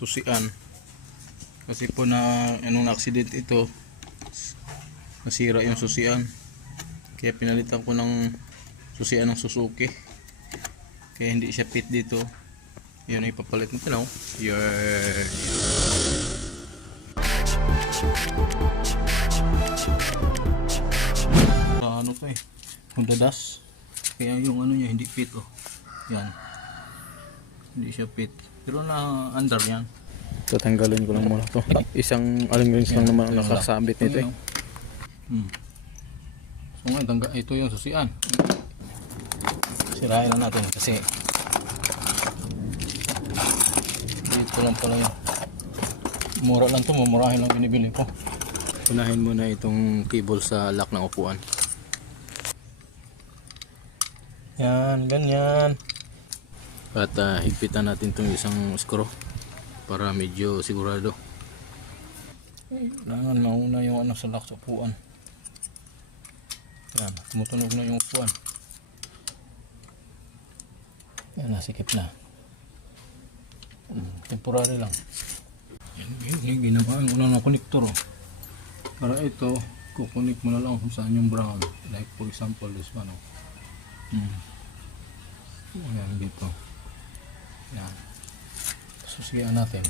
susian. Kasi po na anong accident ito, nasira yung susian. Kaya pinalitan ko ng susian ng Suzuki. Kaya hindi siya fit dito. Yun ay papalit mo no? Ano to Honda Dash. Kaya yung ano niya hindi fit Yan. Hindi siya fit. Pero na under yan. Tatanggalin ko lang muna to. Isang allen wrench lang naman ang nakasabit nito So ngayon, ito yung susian. Sirain na natin kasi dito lang pala yun. Mura lang to, mumurahin lang binibili ko. Unahin muna itong cable sa lock ng upuan. Yan, ganyan. At higpitan natin itong isang screw para medyo sigurado. Kailangan mauna yung ano sa lock sa upuan. Yan, tumutunog na yung upuan. Yan, nasikip na. Temporary lang. Yan, ginawa ko na ng connector para ito, kukunik mo na lang kung saan yung brown. Like for example, this one Yan, dito. Yan. Susiyan natin.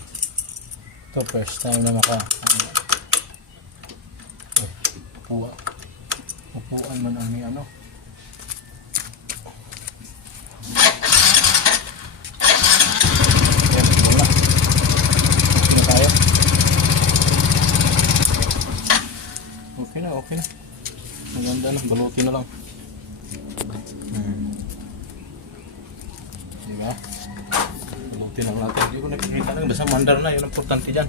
Ito, first time na upuan man ang may ano. Yan, wala. Okay na tayo. Okay na. Maganda na, balutin na lang. Diba? Balutin lang natin. Hindi ko nakikita na, basta mandar na, yun ang importante dyan.